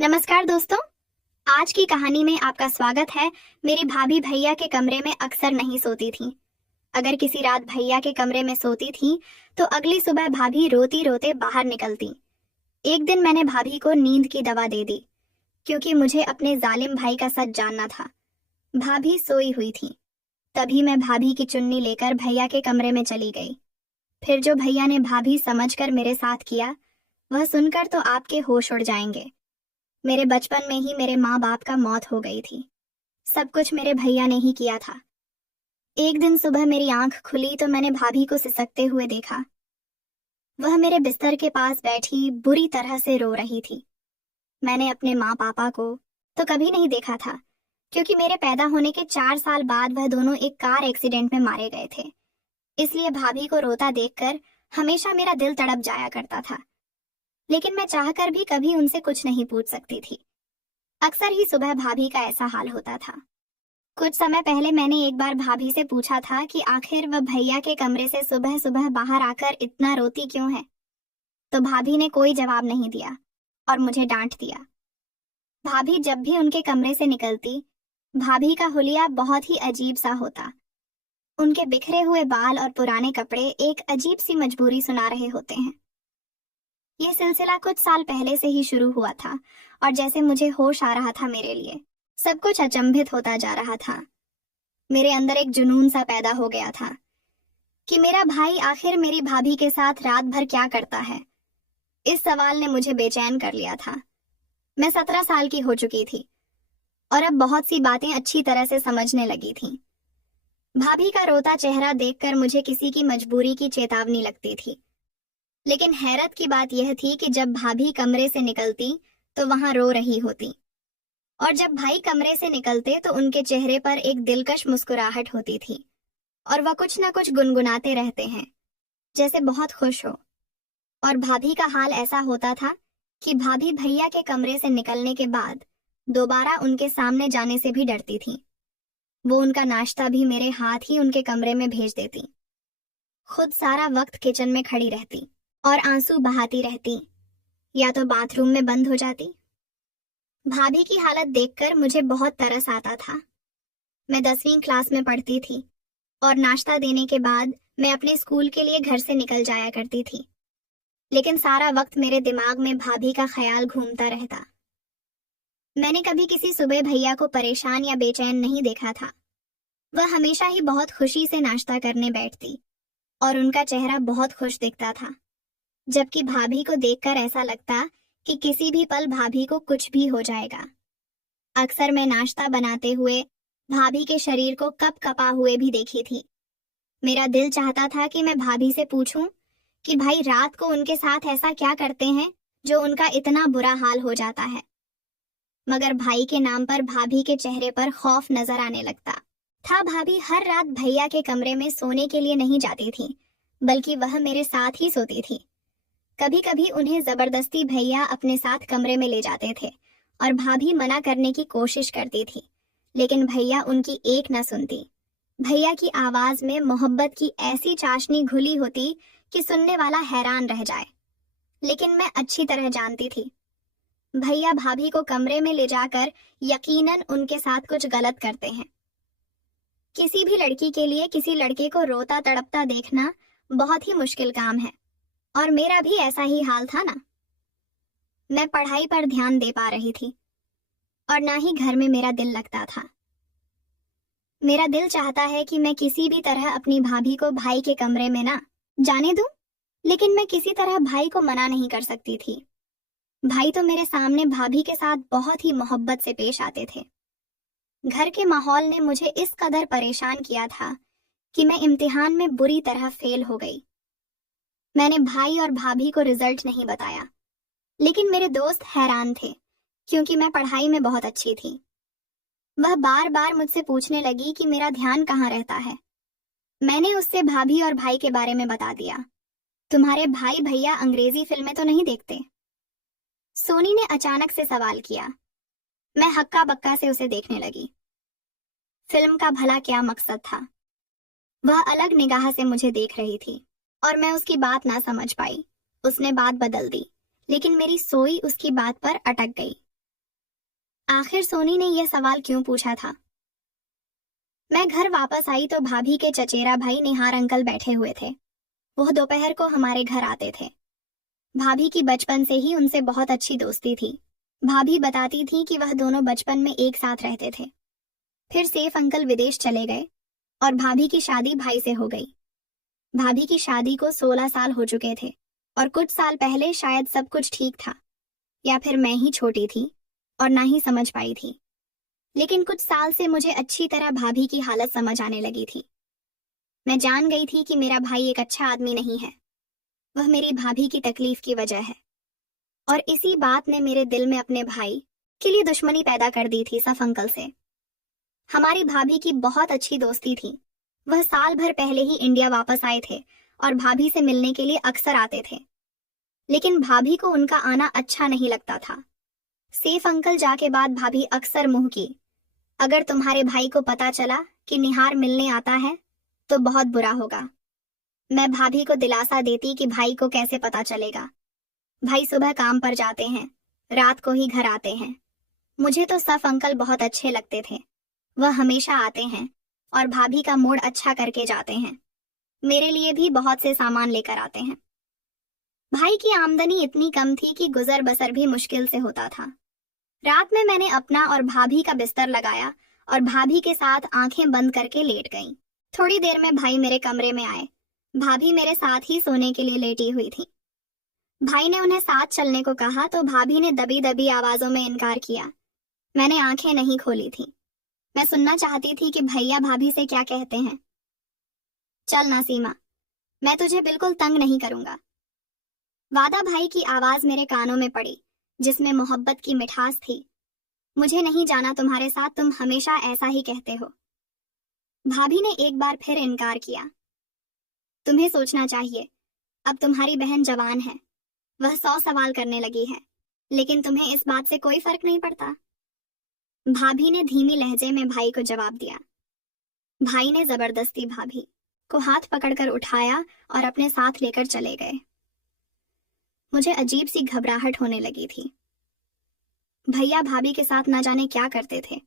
नमस्कार दोस्तों। आज की कहानी में आपका स्वागत है। मेरी भाभी भैया के कमरे में अक्सर नहीं सोती थी। अगर किसी रात भैया के कमरे में सोती थी तो अगली सुबह भाभी रोती रोते बाहर निकलती। एक दिन मैंने भाभी को नींद की दवा दे दी क्योंकि मुझे अपने जालिम भाई का सच जानना था। भाभी सोई हुई थी। तभी मैं भाभी की चुन्नी लेकर भैया के कमरे में चली गई। फिर जो भैया ने भाभी समझकर मेरे साथ किया, वह सुनकर तो आपके होश उड़ जाएंगे। मेरे बचपन में ही मेरे माँ बाप का मौत हो गई थी। सब कुछ मेरे भैया ने ही किया था। एक दिन सुबह मेरी आंख खुली तो मैंने भाभी को सिसकते हुए देखा। वह मेरे बिस्तर के पास बैठी बुरी तरह से रो रही थी। मैंने अपने माँ पापा को तो कभी नहीं देखा था क्योंकि मेरे पैदा होने के 4 साल बाद वह दोनों एक कार एक्सीडेंट में मारे गए थे। इसलिए भाभी को रोता देखकर हमेशा मेरा दिल तड़प जाया करता था। लेकिन मैं चाहकर भी कभी उनसे कुछ नहीं पूछ सकती थी। अक्सर ही सुबह भाभी का ऐसा हाल होता था। कुछ समय पहले मैंने एक बार भाभी से पूछा था कि आखिर वह भैया के कमरे से सुबह सुबह बाहर आकर इतना रोती क्यों है, तो भाभी ने कोई जवाब नहीं दिया और मुझे डांट दिया। भाभी जब भी उनके कमरे से निकलती, भाभी का हुलिया बहुत ही अजीब सा होता। उनके बिखरे हुए बाल और पुराने कपड़े एक अजीब सी मजबूरी सुना रहे होते हैं। ये सिलसिला कुछ साल पहले से ही शुरू हुआ था और जैसे मुझे होश आ रहा था, मेरे लिए सब कुछ अचंभित होता जा रहा था। मेरे अंदर एक जुनून सा पैदा हो गया था कि मेरा भाई आखिर मेरी भाभी के साथ रात भर क्या करता है। इस सवाल ने मुझे बेचैन कर लिया था। मैं 17 साल की हो चुकी थी और अब बहुत सी बातें अच्छी तरह से समझने लगी थी। भाभी का रोता चेहरा देखकर मुझे किसी की मजबूरी की चेतावनी लगती थी। लेकिन हैरत की बात यह थी कि जब भाभी कमरे से निकलती तो वहां रो रही होती, और जब भाई कमरे से निकलते तो उनके चेहरे पर एक दिलकश मुस्कुराहट होती थी और वह कुछ न कुछ गुनगुनाते रहते हैं, जैसे बहुत खुश हो। और भाभी का हाल ऐसा होता था कि भाभी भैया के कमरे से निकलने के बाद दोबारा उनके सामने जाने से भी डरती थी। वो उनका नाश्ता भी मेरे हाथ ही उनके कमरे में भेज देती। खुद सारा वक्त किचन में खड़ी रहती और आंसू बहाती रहती, या तो बाथरूम में बंद हो जाती। भाभी की हालत देखकर मुझे बहुत तरस आता था। मैं 10वीं क्लास में पढ़ती थी और नाश्ता देने के बाद मैं अपने स्कूल के लिए घर से निकल जाया करती थी। लेकिन सारा वक्त मेरे दिमाग में भाभी का ख्याल घूमता रहता। मैंने कभी किसी सुबह भैया को परेशान या बेचैन नहीं देखा था। वह हमेशा ही बहुत खुशी से नाश्ता करने बैठती और उनका चेहरा बहुत खुश दिखता था, जबकि भाभी को देखकर ऐसा लगता कि किसी भी पल भाभी को कुछ भी हो जाएगा। अक्सर मैं नाश्ता बनाते हुए भाभी के शरीर को कप कपा हुए भी देखी थी। मेरा दिल चाहता था कि मैं भाभी से पूछूं कि भाई रात को उनके साथ ऐसा क्या करते हैं जो उनका इतना बुरा हाल हो जाता है। मगर भाई के नाम पर भाभी के चेहरे पर खौफ नजर आने लगता था। भाभी हर रात भैया के कमरे में सोने के लिए नहीं जाती थी, बल्कि वह मेरे साथ ही सोती थी। कभी कभी उन्हें जबरदस्ती भैया अपने साथ कमरे में ले जाते थे और भाभी मना करने की कोशिश करती थी, लेकिन भैया उनकी एक न सुनती। भैया की आवाज में मोहब्बत की ऐसी चाशनी घुली होती कि सुनने वाला हैरान रह जाए। लेकिन मैं अच्छी तरह जानती थी, भैया भाभी को कमरे में ले जाकर यकीनन उनके साथ कुछ गलत करते हैं। किसी भी लड़की के लिए किसी लड़के को रोता तड़पता देखना बहुत ही मुश्किल काम है, और मेरा भी ऐसा ही हाल था ना। मैं पढ़ाई पर ध्यान दे पा रही थी और ना ही घर में मेरा दिल लगता था। मेरा दिल चाहता है कि मैं किसी भी तरह अपनी भाभी को भाई के कमरे में ना जाने दूं, लेकिन मैं किसी तरह भाई को मना नहीं कर सकती थी। भाई तो मेरे सामने भाभी के साथ बहुत ही मोहब्बत से पेश आते थे। घर के माहौल ने मुझे इस कदर परेशान किया था कि मैं इम्तिहान में बुरी तरह फेल हो गई। मैंने भाई और भाभी को रिजल्ट नहीं बताया, लेकिन मेरे दोस्त हैरान थे क्योंकि मैं पढ़ाई में बहुत अच्छी थी। वह बार बार मुझसे पूछने लगी कि मेरा ध्यान कहाँ रहता है। मैंने उससे भाभी और भाई के बारे में बता दिया। तुम्हारे भाई भैया अंग्रेजी फिल्में तो नहीं देखते? सोनी ने अचानक से सवाल किया। मैं हक्का बक्का से उसे देखने लगी। फिल्म का भला क्या मकसद था? वह अलग निगाह से मुझे देख रही थी और मैं उसकी बात ना समझ पाई। उसने बात बदल दी, लेकिन मेरी सोई उसकी बात पर अटक गई। आखिर सोनी ने यह सवाल क्यों पूछा था? मैं घर वापस आई तो भाभी के चचेरा भाई निहार अंकल बैठे हुए थे। वह दोपहर को हमारे घर आते थे। भाभी की बचपन से ही उनसे बहुत अच्छी दोस्ती थी। भाभी बताती थी कि वह दोनों बचपन में एक साथ रहते थे। फिर सैफ अंकल विदेश चले गए और भाभी की शादी भाई से हो गई। भाभी की शादी को 16 साल हो चुके थे और कुछ साल पहले शायद सब कुछ ठीक था, या फिर मैं ही छोटी थी और ना ही समझ पाई थी। लेकिन कुछ साल से मुझे अच्छी तरह भाभी की हालत समझ आने लगी थी। मैं जान गई थी कि मेरा भाई एक अच्छा आदमी नहीं है, वह मेरी भाभी की तकलीफ की वजह है। और इसी बात ने मेरे दिल में अपने भाई के लिए दुश्मनी पैदा कर दी थी सैफ अंकल से। हमारी भाभी की बहुत अच्छी दोस्ती थी। वह साल भर पहले ही इंडिया वापस आए थे और भाभी से मिलने के लिए अक्सर आते थे। लेकिन भाभी को उनका आना अच्छा नहीं लगता था। सैफ अंकल जाके बाद भाभी अक्सर मुंह की, अगर तुम्हारे भाई को पता चला कि निहार मिलने आता है तो बहुत बुरा होगा। मैं भाभी को दिलासा देती कि भाई को कैसे पता चलेगा, भाई सुबह काम पर जाते हैं, रात को ही घर आते हैं। मुझे तो सैफ अंकल बहुत अच्छे लगते थे। वह हमेशा आते हैं और भाभी का मूड अच्छा करके जाते हैं। मेरे लिए भी बहुत से सामान लेकर आते हैं। भाई की आमदनी इतनी कम थी कि गुजर बसर भी मुश्किल से होता था। रात में मैंने अपना और भाभी का बिस्तर लगाया और भाभी के साथ आंखें बंद करके लेट गई। थोड़ी देर में भाई मेरे कमरे में आए। भाभी मेरे साथ ही सोने के लिए लेटी हुई थी। भाई ने उन्हें साथ चलने को कहा तो भाभी ने दबी दबी आवाजों में इनकार किया। मैंने आंखें नहीं खोली थी। मैं सुनना चाहती थी कि भैया भाभी से क्या कहते हैं। चल ना सीमा, मैं तुझे बिल्कुल तंग नहीं करूंगा। वादा भाई की आवाज मेरे कानों में पड़ी, जिसमें मोहब्बत की मिठास थी। मुझे नहीं जाना तुम्हारे साथ, तुम हमेशा ऐसा ही कहते हो। भाभी ने एक बार फिर इनकार किया। तुम्हें सोचना चाहिए, अब तुम्हारी बहन जवान है, वह 100 सवाल करने लगी है, लेकिन तुम्हें इस बात से कोई फर्क नहीं पड़ता। भाभी ने धीमी लहजे में भाई को जवाब दिया। भाई ने जबरदस्ती भाभी को हाथ पकड़कर उठाया और अपने साथ लेकर चले गए। मुझे अजीब सी घबराहट होने लगी थी। भैया भाभी के साथ ना जाने क्या करते थे,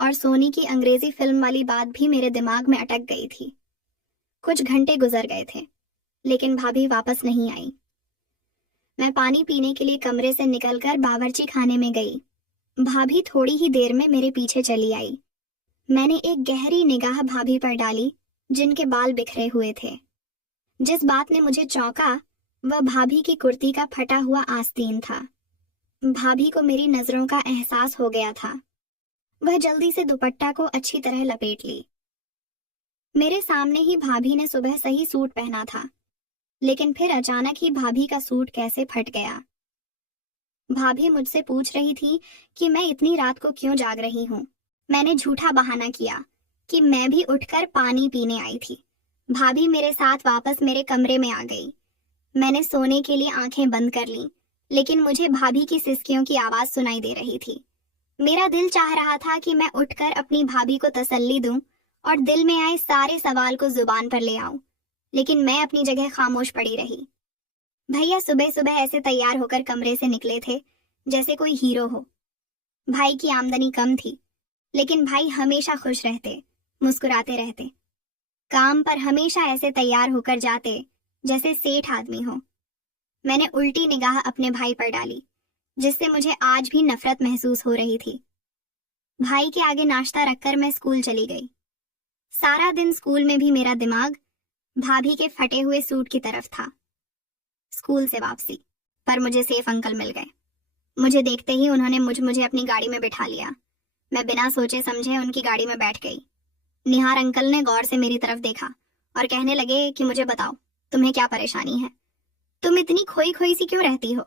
और सोनी की अंग्रेजी फिल्म वाली बात भी मेरे दिमाग में अटक गई थी। कुछ घंटे गुजर गए थे, लेकिन भाभी वापस नहीं आई। मैं पानी पीने के लिए कमरे से निकलकर बावर्ची खाने में गई। भाभी थोड़ी ही देर में मेरे पीछे चली आई। मैंने एक गहरी निगाह भाभी पर डाली, जिनके बाल बिखरे हुए थे। जिस बात ने मुझे चौंका वह भाभी की कुर्ती का फटा हुआ आस्तीन था। भाभी को मेरी नजरों का एहसास हो गया था। वह जल्दी से दुपट्टा को अच्छी तरह लपेट ली। मेरे सामने ही भाभी ने सुबह सही सूट पहना था, लेकिन फिर अचानक ही भाभी का सूट कैसे फट गया। भाभी मुझसे पूछ रही थी कि मैं इतनी रात को क्यों जाग रही हूँ। मैंने झूठा बहाना किया कि मैं भी उठकर पानी पीने आई थी। भाभी मेरे साथ वापस मेरे कमरे में आ गई। मैंने सोने के लिए आंखें बंद कर लीं, लेकिन मुझे भाभी की सिसकियों की आवाज सुनाई दे रही थी। मेरा दिल चाह रहा था कि मैं उठकर अपनी भाभी को तसल्ली दूं और दिल में आए सारे सवाल को जुबान पर ले आऊं, लेकिन मैं अपनी जगह खामोश पड़ी रही। भैया सुबह सुबह ऐसे तैयार होकर कमरे से निकले थे जैसे कोई हीरो हो। भाई की आमदनी कम थी, लेकिन भाई हमेशा खुश रहते, मुस्कुराते रहते। काम पर हमेशा ऐसे तैयार होकर जाते जैसे सेठ आदमी हो। मैंने उल्टी निगाह अपने भाई पर डाली, जिससे मुझे आज भी नफरत महसूस हो रही थी। भाई के आगे नाश्ता रखकर मैं स्कूल चली गई। सारा दिन स्कूल में भी मेरा दिमाग भाभी के फटे हुए सूट की तरफ था। स्कूल से वापसी पर मुझे सैफ अंकल मिल गए। मुझे देखते ही उन्होंने मुझे अपनी गाड़ी में बिठा लिया। मैं बिना सोचे समझे उनकी गाड़ी में बैठ गई। निहार अंकल ने गौर से मेरी तरफ देखा और कहने लगे कि मुझे बताओ, तुम्हें क्या परेशानी है? तुम इतनी खोई खोई सी क्यों रहती हो?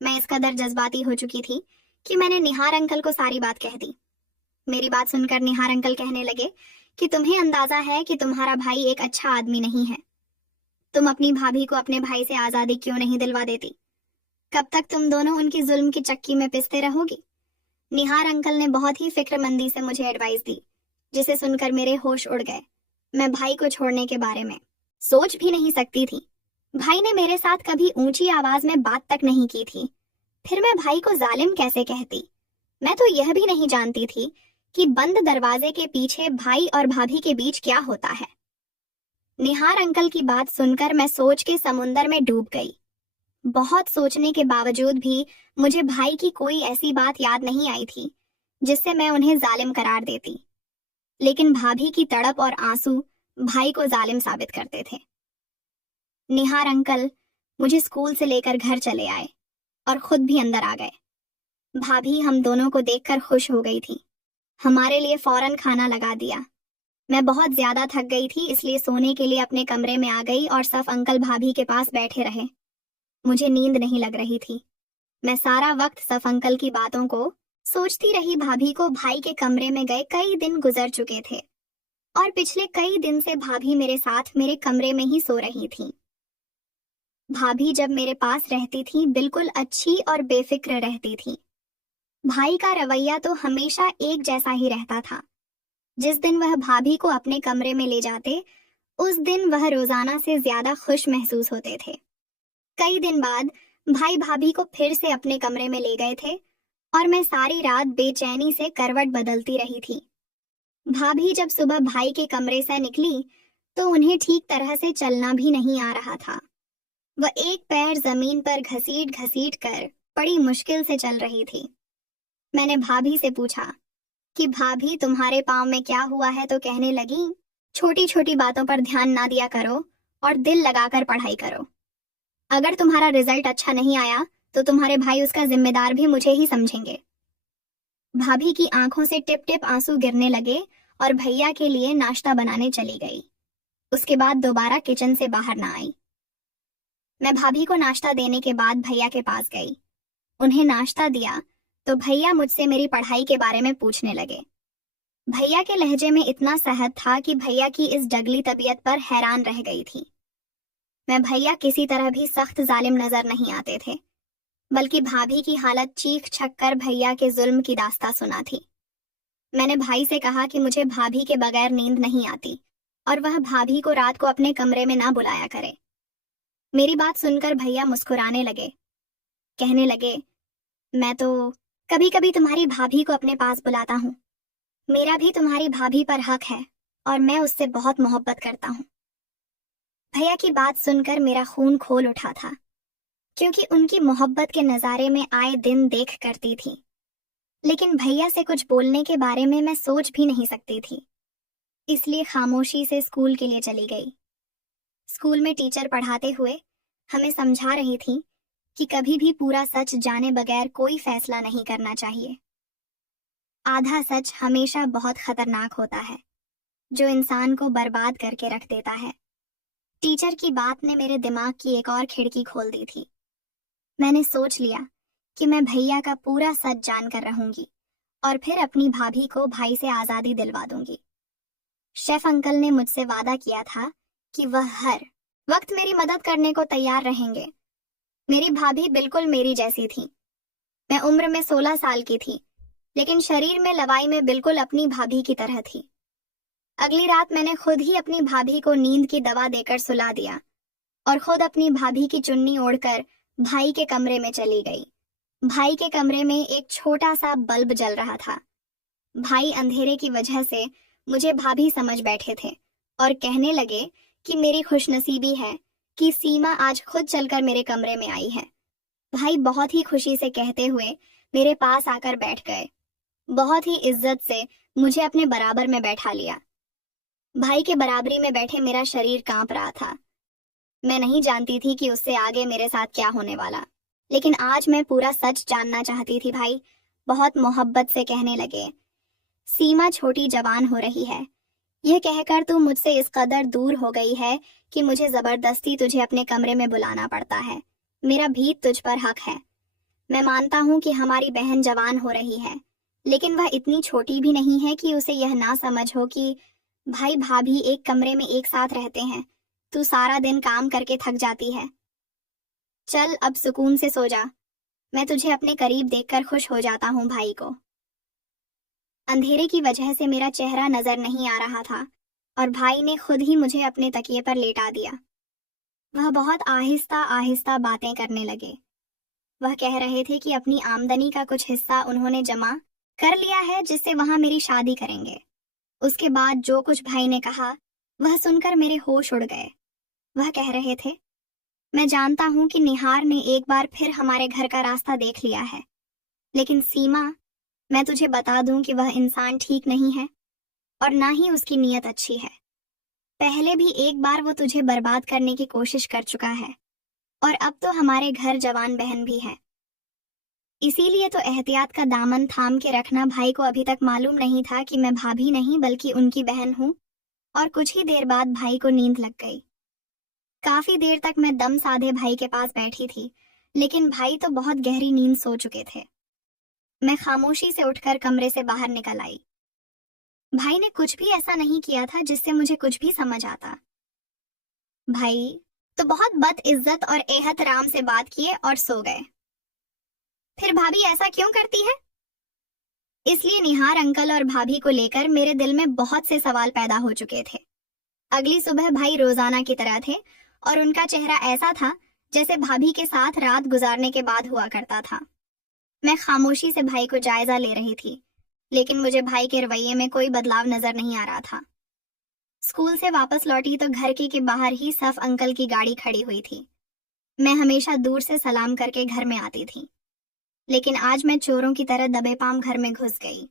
मैं इस कदर जज्बाती हो चुकी थी कि मैंने निहार अंकल को सारी बात कह दी। मेरी बात सुनकर निहार अंकल कहने लगे कि तुम्हें अंदाजा है कि तुम्हारा भाई एक अच्छा आदमी नहीं है। तुम अपनी भाभी को अपने भाई से आजादी क्यों नहीं दिलवा देती? कब तक तुम दोनों उनकी जुल्म की चक्की में पिसते रहोगी? निहार अंकल ने बहुत ही फिक्रमंदी से मुझे एडवाइस दी, जिसे सुनकर मेरे होश उड़ गए। मैं भाई को छोड़ने के बारे में सोच भी नहीं सकती थी। भाई ने मेरे साथ कभी ऊंची आवाज में बात तक नहीं की थी, फिर मैं भाई को जालिम कैसे कहती? मैं तो यह भी नहीं जानती थी कि बंद दरवाजे के पीछे भाई और भाभी के बीच क्या होता है। निहार अंकल की बात सुनकर मैं सोच के समुंदर में डूब गई। बहुत सोचने के बावजूद भी मुझे भाई की कोई ऐसी बात याद नहीं आई थी जिससे मैं उन्हें जालिम करार देती। लेकिन भाभी की तड़प और आंसू भाई को जालिम साबित करते थे। निहार अंकल मुझे स्कूल से लेकर घर चले आए और खुद भी अंदर आ गए। भाभी हम दोनों को देखकर खुश हो गई थी। हमारे लिए फौरन खाना लगा दिया। मैं बहुत ज्यादा थक गई थी, इसलिए सोने के लिए अपने कमरे में आ गई और सफ अंकल भाभी के पास बैठे रहे। मुझे नींद नहीं लग रही थी। मैं सारा वक्त सफ अंकल की बातों को सोचती रही। भाभी को भाई के कमरे में गए कई दिन गुजर चुके थे और पिछले कई दिन से भाभी मेरे साथ मेरे कमरे में ही सो रही थी। भाभी जब मेरे पास रहती थी बिल्कुल अच्छी और बेफिक्र रहती थी। भाई का रवैया तो हमेशा एक जैसा ही रहता था। जिस दिन वह भाभी को अपने कमरे में ले जाते, उस दिन वह रोजाना से ज्यादा खुश महसूस होते थे। कई दिन बाद भाई भाभी को फिर से अपने कमरे में ले गए थे और मैं सारी रात बेचैनी से करवट बदलती रही थी। भाभी जब सुबह भाई के कमरे से निकली तो उन्हें ठीक तरह से चलना भी नहीं आ रहा था। वह एक पैर जमीन पर घसीट घसीट कर बड़ी मुश्किल से चल रही थी। मैंने भाभी से पूछा कि भाभी तुम्हारे पाँव में क्या हुआ है, तो कहने लगी, छोटी छोटी बातों पर ध्यान ना दिया करो और दिल लगाकर पढ़ाई करो। अगर तुम्हारा रिजल्ट अच्छा नहीं आया तो तुम्हारे भाई उसका जिम्मेदार भी मुझे ही समझेंगे। भाभी की आंखों से टिप टिप आंसू गिरने लगे और भैया के लिए नाश्ता बनाने चली गई। उसके बाद दोबारा किचन से बाहर ना आई। मैं भाभी को नाश्ता देने के बाद भैया के पास गई। उन्हें नाश्ता दिया तो भैया मुझसे मेरी पढ़ाई के बारे में पूछने लगे। भैया के लहजे में इतना सहज था कि भैया की इस डगली तबीयत पर हैरान रह गई थी। मैं भैया किसी तरह भी सख्त जालिम नजर नहीं आते थे, बल्कि भाभी की हालत चीख छक कर भैया के जुल्म की दास्तां सुना थी। मैंने भाई से कहा कि मुझे भाभी के बगैर नींद नहीं आती और वह भाभी को रात को अपने कमरे में ना बुलाया करे। मेरी बात सुनकर भैया मुस्कुराने लगे। कहने लगे, मैं तो कभी कभी तुम्हारी भाभी को अपने पास बुलाता हूँ। मेरा भी तुम्हारी भाभी पर हक है और मैं उससे बहुत मोहब्बत करता हूँ। भैया की बात सुनकर मेरा खून खोल उठा था, क्योंकि उनकी मोहब्बत के नज़ारे में आए दिन देख करती थी। लेकिन भैया से कुछ बोलने के बारे में मैं सोच भी नहीं सकती थी, इसलिए खामोशी से स्कूल के लिए चली गई। स्कूल में टीचर पढ़ाते हुए हमें समझा रही थी कि कभी भी पूरा सच जाने बगैर कोई फैसला नहीं करना चाहिए। आधा सच हमेशा बहुत खतरनाक होता है, जो इंसान को बर्बाद करके रख देता है। टीचर की बात ने मेरे दिमाग की एक और खिड़की खोल दी थी। मैंने सोच लिया कि मैं भैया का पूरा सच जानकर रहूंगी और फिर अपनी भाभी को भाई से आजादी दिलवा दूंगी। शेफ अंकल ने मुझसे वादा किया था कि वह हर वक्त मेरी मदद करने को तैयार रहेंगे। मेरी भाभी बिल्कुल मेरी जैसी थी। मैं उम्र में 16 साल की थी, लेकिन शरीर में लवाई में बिल्कुल अपनी भाभी की तरह थी। अगली रात मैंने खुद ही अपनी भाभी को नींद की दवा देकर सुला दिया और खुद अपनी भाभी की चुन्नी ओढ़कर भाई के कमरे में चली गई। भाई के कमरे में एक छोटा सा बल्ब जल रहा था। भाई अंधेरे की वजह से मुझे भाभी समझ बैठे थे और कहने लगे कि मेरी खुशनसीबी है कि सीमा आज खुद चलकर मेरे कमरे में आई है। भाई बहुत ही खुशी से कहते हुए मेरे पास आकर बैठ गए। बहुत ही इज्जत से मुझे अपने बराबर में बैठा लिया। भाई के बराबरी में बैठे मेरा शरीर कांप रहा था। मैं नहीं जानती थी कि उससे आगे मेरे साथ क्या होने वाला, लेकिन आज मैं पूरा सच जानना चाहती थी। भाई बहुत मोहब्बत से कहने लगे, सीमा छोटी जवान हो रही है। यह कहकर तू मुझसे इस कदर दूर हो गई है कि मुझे जबरदस्ती तुझे अपने कमरे में बुलाना पड़ता है। मेरा भी तुझ पर हक है। मैं मानता हूँ कि हमारी बहन जवान हो रही है, लेकिन वह इतनी छोटी भी नहीं है कि उसे यह ना समझ हो कि भाई भाभी एक कमरे में एक साथ रहते हैं। तू सारा दिन काम करके थक जाती है। चल अब सुकून से सो जा। मैं तुझे अपने करीब देखकर खुश हो जाता हूँ भाई को। अंधेरे की वजह से मेरा चेहरा नजर नहीं आ रहा था और भाई ने खुद ही मुझे अपने तकिए पर लेटा दिया। वह बहुत आहिस्ता आहिस्ता बातें करने लगे। वह कह रहे थे कि अपनी आमदनी का कुछ हिस्सा उन्होंने जमा कर लिया है जिससे वहां मेरी शादी करेंगे। उसके बाद जो कुछ भाई ने कहा वह सुनकर मेरे होश उड़ गए। वह कह रहे थे, मैं जानता हूं कि निहार ने एक बार फिर हमारे घर का रास्ता देख लिया है, लेकिन सीमा, मैं तुझे बता दूं कि वह इंसान ठीक नहीं है और ना ही उसकी नीयत अच्छी है। पहले भी एक बार वो तुझे बर्बाद करने की कोशिश कर चुका है और अब तो हमारे घर जवान बहन भी है। इसीलिए तो एहतियात का दामन थाम के रखना। भाई को अभी तक मालूम नहीं था कि मैं भाभी नहीं बल्कि उनकी बहन हूं। और कुछ ही देर बाद भाई को नींद लग गई। काफी देर तक मैं दम साधे भाई के पास बैठी थी, लेकिन भाई तो बहुत गहरी नींद सो चुके थे। मैं खामोशी से उठकर कमरे से बाहर निकल आई। भाई ने कुछ भी ऐसा नहीं किया था जिससे मुझे कुछ भी समझ आता। भाई तो बहुत बदइज्जत और एहतराम से बात किए और सो गए। फिर भाभी ऐसा क्यों करती है? इसलिए निहार अंकल और भाभी को लेकर मेरे दिल में बहुत से सवाल पैदा हो चुके थे। अगली सुबह भाई रोजाना की तरह थे और उनका चेहरा ऐसा था जैसे भाभी के साथ रात गुजारने के बाद हुआ करता था। मैं खामोशी से भाई को जायजा ले रही थी, लेकिन मुझे भाई के रवैये में कोई बदलाव नजर नहीं आ रहा था। स्कूल से वापस लौटी तो घर के बाहर ही सफ अंकल की गाड़ी खड़ी हुई थी। मैं हमेशा दूर से सलाम करके घर में आती थी, लेकिन आज मैं चोरों की तरह दबे पांव घर में घुस गई।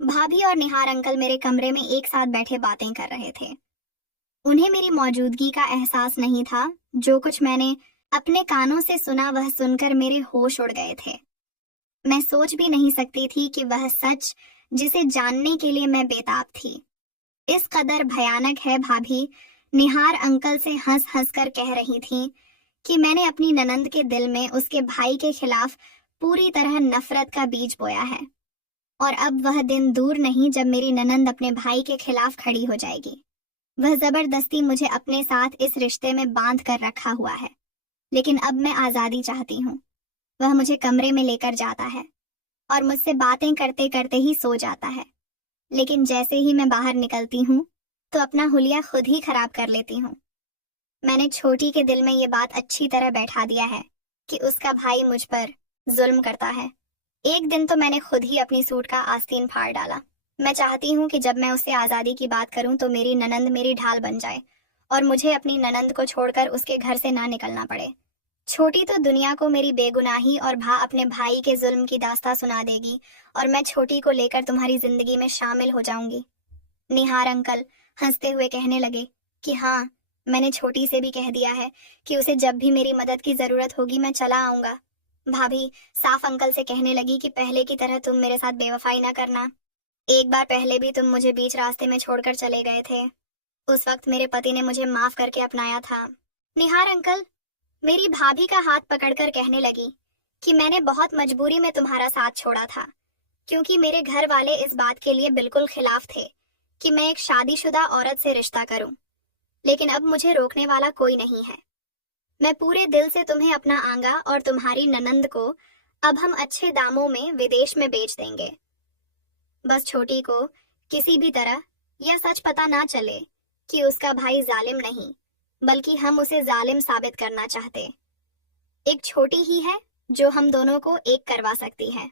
भाभी और निहार अंकल मेरे कमरे में एक साथ बैठे बातें कर रहे थे। उन्हें मेरी मौजूदगी का एहसास नहीं था। जो कुछ मैंने अपने कानों से सुना वह सुनकर मेरे होश उड़ गए थे। मैं सोच भी नहीं सकती थी कि वह सच जिसे जानने के लिए मैं बेताब थी इस कदर भयानक है। भाभी निहार अंकल से हंस हंस कर कह रही थी कि मैंने अपनी ननंद के दिल में उसके भाई के खिलाफ पूरी तरह नफरत का बीज बोया है और अब वह दिन दूर नहीं जब मेरी ननंद अपने भाई के खिलाफ खड़ी हो जाएगी। वह जबरदस्ती मुझे अपने साथ इस रिश्ते में बांध कर रखा हुआ है, लेकिन अब मैं आजादी चाहती हूँ। वह मुझे कमरे में लेकर जाता है और मुझसे बातें करते करते ही सो जाता है, लेकिन जैसे ही मैं बाहर निकलती हूँ तो अपना हुलिया खुद ही खराब कर लेती हूँ। मैंने छोटी के दिल में ये बात अच्छी तरह बैठा दिया है कि उसका भाई मुझ पर जुल्म करता है। एक दिन तो मैंने खुद ही अपनी सूट का आस्तीन फाड़ डाला। मैं चाहती हूँ कि जब मैं उससे आजादी की बात करूँ तो मेरी ननंद मेरी ढाल बन जाए और मुझे अपनी ननंद को छोड़कर उसके घर से ना निकलना पड़े। छोटी तो दुनिया को मेरी बेगुनाही और अपने भाई के जुल्म की दास्तां सुना देगी और मैं छोटी को लेकर तुम्हारी जिंदगी में शामिल हो जाऊंगी। निहार अंकल हंसते हुए कहने लगे कि हाँ, मैंने छोटी से भी कह दिया है कि उसे जब भी मेरी मदद की जरूरत होगी मैं चला आऊंगा। भाभी साफ अंकल से कहने लगी कि पहले की तरह तुम मेरे साथ बेवफाई ना करना। एक बार पहले भी तुम मुझे बीच रास्ते में छोड़कर चले गए थे। उस वक्त मेरे पति ने मुझे माफ करके अपनाया था। निहार अंकल मेरी भाभी का हाथ पकड़कर कहने लगी कि मैंने बहुत मजबूरी में तुम्हारा साथ छोड़ा था, क्योंकि मेरे घर वाले इस बात के लिए बिल्कुल खिलाफ थे कि मैं एक शादीशुदा औरत से रिश्ता करूं, लेकिन अब मुझे रोकने वाला कोई नहीं है। मैं पूरे दिल से तुम्हें अपना आंगा और तुम्हारी ननंद को अब हम अच्छे दामों में विदेश में बेच देंगे। बस छोटी को किसी भी तरह यह सच पता ना चले कि उसका भाई जालिम नहीं बल्कि हम उसे जालिम साबित करना चाहते। एक छोटी ही है जो हम दोनों को एक करवा सकती है।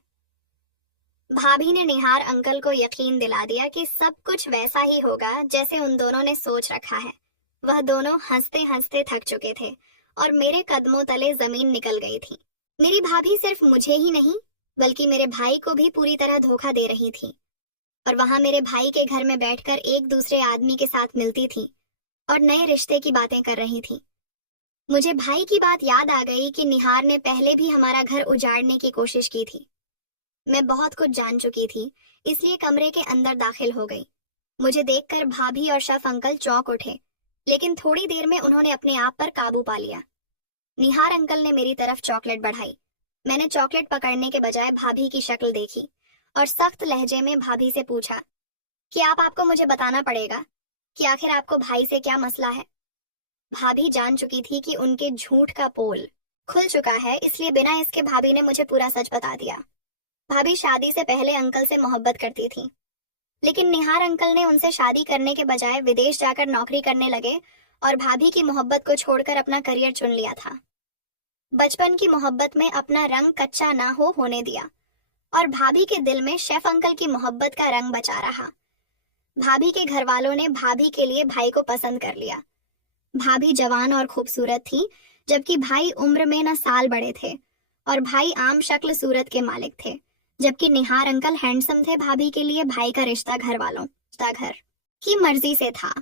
भाभी ने निहार अंकल को यकीन दिला दिया कि सब कुछ वैसा ही होगा जैसे उन दोनों ने सोच रखा है। वह दोनों हंसते हंसते थक चुके थे और मेरे कदमों तले जमीन निकल गई थी। मेरी भाभी सिर्फ मुझे ही नहीं बल्कि मेरे भाई को भी पूरी तरह धोखा दे रही थी और वहां मेरे भाई के घर में बैठकर एक दूसरे आदमी के साथ मिलती थी और नए रिश्ते की बातें कर रही थी। मुझे भाई की बात याद आ गई कि निहार ने पहले भी हमारा घर उजाड़ने की कोशिश की थी। मैं बहुत कुछ जान चुकी थी, इसलिए कमरे के अंदर दाखिल हो गई। मुझे देखकर भाभी और शफ अंकल चौंक उठे, लेकिन थोड़ी देर में उन्होंने अपने आप पर काबू पा लिया। निहार अंकल ने मेरी तरफ चॉकलेट बढ़ाई। मैंने चॉकलेट पकड़ने के बजाय भाभी की शक्ल देखी और सख्त लहजे में भाभी से पूछा कि आपको मुझे बताना पड़ेगा कि आखिर आपको भाई से क्या मसला है। भाभी जान चुकी थी कि उनके झूठ का पोल खुल चुका है, इसलिए बिना इसके भाभी ने मुझे पूरा सच बता दिया। भाभी शादी से पहले अंकल से मोहब्बत करती थी, लेकिन निहार अंकल ने उनसे शादी करने के बजाय विदेश जाकर नौकरी करने लगे और भाभी की मोहब्बत को छोड़कर अपना करियर चुन लिया था। बचपन की मोहब्बत में अपना रंग कच्चा ना होने दिया और भाभी के दिल में शेफ अंकल की मोहब्बत का रंग बचा रहा। भाभी के घर वालों ने भाभी के लिए भाई को पसंद कर लिया। भाभी जवान और खूबसूरत थी, जबकि भाई उम्र में न साल बड़े थे, और भाई आम शक्ल सूरत के मालिक थे, जबकि निहार अंकल हैंडसम थे। भाभी के लिए भाई का रिश्ता घर वालों घर की मर्जी से था,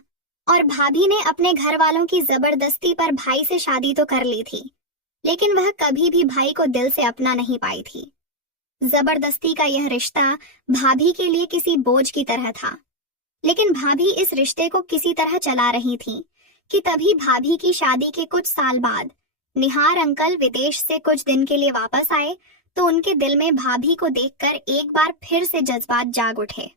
और भाभी ने अपने घर वालों की जबरदस्ती पर भाई से शादी तो कर ली थी, लेकिन वह कभी भी भाई को दिल से अपना नहीं पाई थी। जबरदस्ती का यह रिश्ता भाभी के लिए किसी बोझ की तरह था, लेकिन भाभी इस रिश्ते को किसी तरह चला रही थी कि तभी भाभी की शादी के कुछ साल बाद निहार अंकल विदेश से कुछ दिन के लिए वापस आए, तो उनके दिल में भाभी को देखकर एक बार फिर से जज्बात जाग उठे।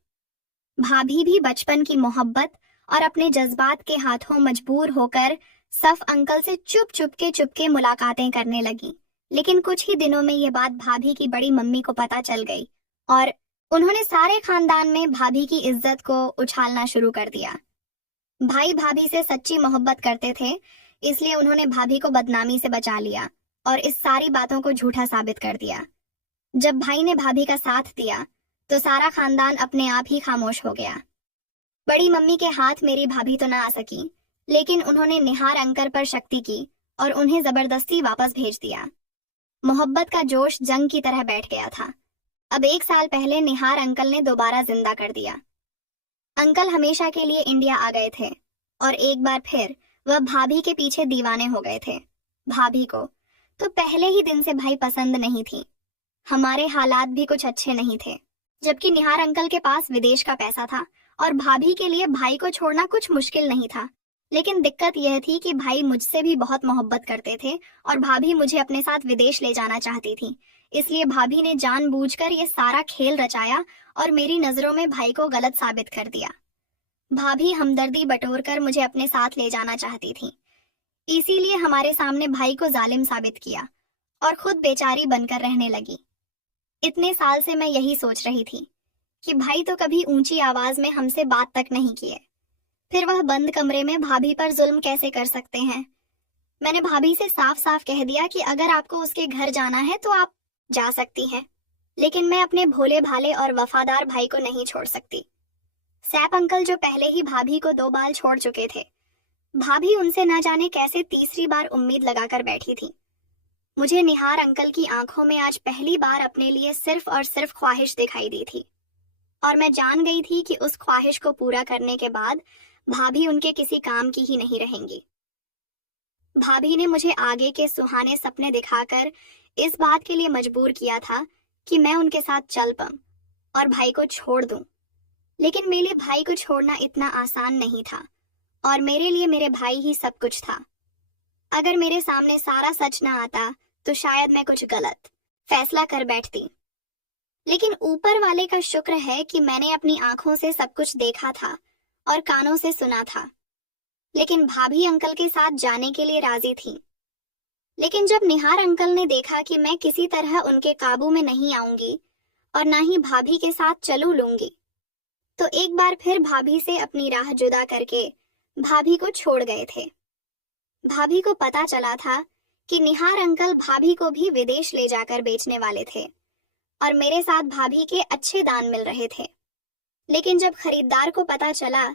भाभी भी बचपन की मोहब्बत और अपने जज्बात के हाथों मजबूर होकर सफ अंकल से चुपके मुलाकातें करने लगी। लेकिन कुछ ही दिनों में ये बात भाभी की बड़ी मम्मी को पता चल गई, और उन्होंने सारे खानदान में भाभी की इज्जत को उछालना शुरू कर दिया। भाई भाभी से सच्ची मोहब्बत करते थे, इसलिए उन्होंने भाभी को बदनामी से बचा लिया और इस सारी बातों को झूठा साबित कर दिया। जब भाई ने भाभी का साथ दिया, तो सारा खानदान अपने आप ही खामोश हो गया। बड़ी मम्मी के हाथ मेरी भाभी तो न आ सकी, लेकिन उन्होंने निहार अंकल पर शक्ति की और उन्हें जबरदस्ती वापस भेज दिया। मोहब्बत का जोश जंग की तरह बैठ गया था। अब 1 साल पहले निहार अंकल ने दोबारा जिंदा कर दिया। अंकल हमेशा के लिए इंडिया आ गए थे, और एक बार फिर वह भाभी के पीछे दीवाने हो गए थे। भाभी को तो पहले ही दिन से भाई पसंद नहीं थी। हमारे हालात भी कुछ अच्छे नहीं थे, जबकि निहार अंकल के पास विदेश का पैसा था और भाभी के लिए भाई को छोड़ना कुछ मुश्किल नहीं था। लेकिन दिक्कत यह थी कि भाई मुझसे भी बहुत मोहब्बत करते थे और भाभी मुझे अपने साथ विदेश ले जाना चाहती थी। इसलिए भाभी ने जानबूझकर ये सारा खेल रचाया और मेरी नजरों में भाई को गलत साबित कर दिया। भाभी हमदर्दी बटोरकर मुझे अपने साथ ले जाना चाहती थी, इसीलिए हमारे सामने भाई को जालिम साबित किया और खुद बेचारी बनकर रहने लगी। इतने साल से मैं यही सोच रही थी कि भाई तो कभी ऊंची आवाज में हमसे बात तक नहीं किए, फिर वह बंद कमरे में भाभी पर जुल्म कैसे कर सकते हैं। मैंने भाभी से साफ साफ कह दिया कि अगर आपको उसके घर जाना है तो आप जा सकती हैं, लेकिन मैं अपने भोले भाले और वफादार भाई को नहीं छोड़ सकती। सैप अंकल जो पहले ही भाभी को 2 बार छोड़ चुके थे, भाभी उनसे न जाने कैसे तीसरी बार उम्मीद लगाकर बैठी थी। मुझे निहार अंकल की आंखों में आज पहली बार अपने लिए सिर्फ और सिर्फ ख्वाहिश दिखाई दी थी, और मैं जान गई थी कि उस ख्वाहिश को पूरा करने के बाद भाभी उनके किसी काम की ही नहीं रहेंगी। भाभी ने मुझे आगे के सुहाने सपने दिखाकर इस बात के लिए मजबूर किया था कि मैं उनके साथ चल पऊं और भाई को छोड़ दूं। लेकिन मेरे भाई को छोड़ना इतना आसान नहीं था, और मेरे लिए मेरे भाई ही सब कुछ था। अगर मेरे सामने सारा सच ना आता तो शायद मैं कुछ गलत फैसला कर बैठती। लेकिन ऊपर वाले का शुक्र है कि मैंने अपनी आंखों से सब कुछ देखा था और कानों से सुना था। लेकिन भाभी अंकल के साथ जाने के लिए राजी थी। लेकिन जब निहार अंकल ने देखा कि मैं किसी तरह उनके काबू में नहीं आऊंगी और ना ही भाभी के साथ चलू लूंगी, तो एक बार फिर भाभी से अपनी राह जुदा करके भाभी को छोड़ गए थे। भाभी को पता चला था कि निहार अंकल भाभी को भी विदेश ले जाकर बेचने वाले थे, और मेरे साथ भाभी के अच्छे दान मिल रहे थे। लेकिन जब खरीदार को पता चला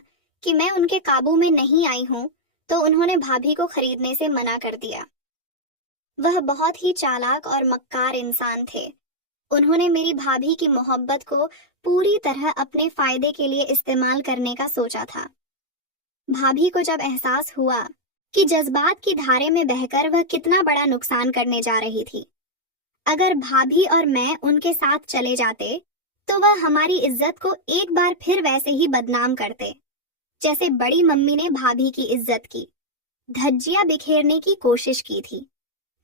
कि मैं उनके काबू में नहीं आई हूं, तो उन्होंने भाभी को खरीदने से मना कर दिया। वह बहुत ही चालाक और मक्कार इंसान थे। उन्होंने मेरी भाभी की मोहब्बत को पूरी तरह अपने फायदे के लिए इस्तेमाल करने का सोचा था। भाभी को जब एहसास हुआ कि जज्बात की धारे में बहकर वह कितना बड़ा नुकसान करने जा रही थी, अगर भाभी और मैं उनके साथ चले जाते तो वह हमारी इज्जत को एक बार फिर वैसे ही बदनाम करते, जैसे बड़ी मम्मी ने भाभी की इज्जत की धज्जियां बिखेरने की कोशिश की थी।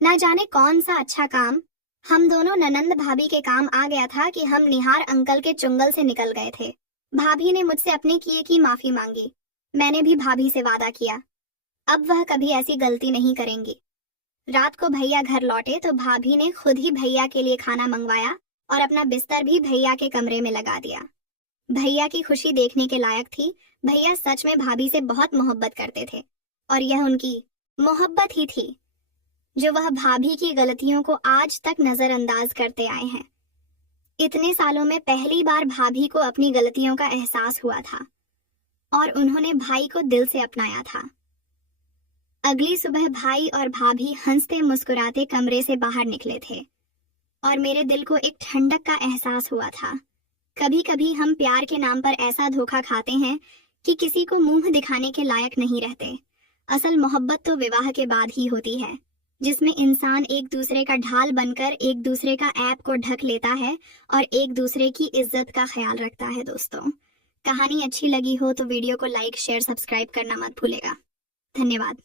ना जाने कौन सा अच्छा काम हम दोनों ननंद भाभी के काम आ गया था कि हम निहार अंकल के चुंगल से निकल गए थे। भाभी ने मुझसे अपने किए की माफी मांगी। मैंने भी भाभी से वादा किया, अब वह कभी ऐसी गलती नहीं करेंगी। रात को भैया घर लौटे तो भाभी ने खुद ही भैया के लिए खाना मंगवाया और अपना बिस्तर भी भैया के कमरे में लगा दिया। भैया की खुशी देखने के लायक थी। भैया सच में भाभी से बहुत मोहब्बत करते थे, और यह उनकी मोहब्बत ही थी जो वह भाभी की गलतियों को आज तक नजरअंदाज करते आए हैं। इतने सालों में पहली बार भाभी को अपनी गलतियों का एहसास हुआ था और उन्होंने भाई को दिल से अपनाया था। अगली सुबह भाई और भाभी हंसते मुस्कुराते कमरे से बाहर निकले थे और मेरे दिल को एक ठंडक का एहसास हुआ था। कभी कभी हम प्यार के नाम पर ऐसा धोखा खाते हैं कि किसी को मुंह दिखाने के लायक नहीं रहते। असल मोहब्बत तो विवाह के बाद ही होती है, जिसमें इंसान एक दूसरे का ढाल बनकर एक दूसरे का ऐप को ढक लेता है और एक दूसरे की इज्जत का ख्याल रखता है। दोस्तों, कहानी अच्छी लगी हो तो वीडियो को लाइक शेयर सब्सक्राइब करना मत भूलेगा। धन्यवाद।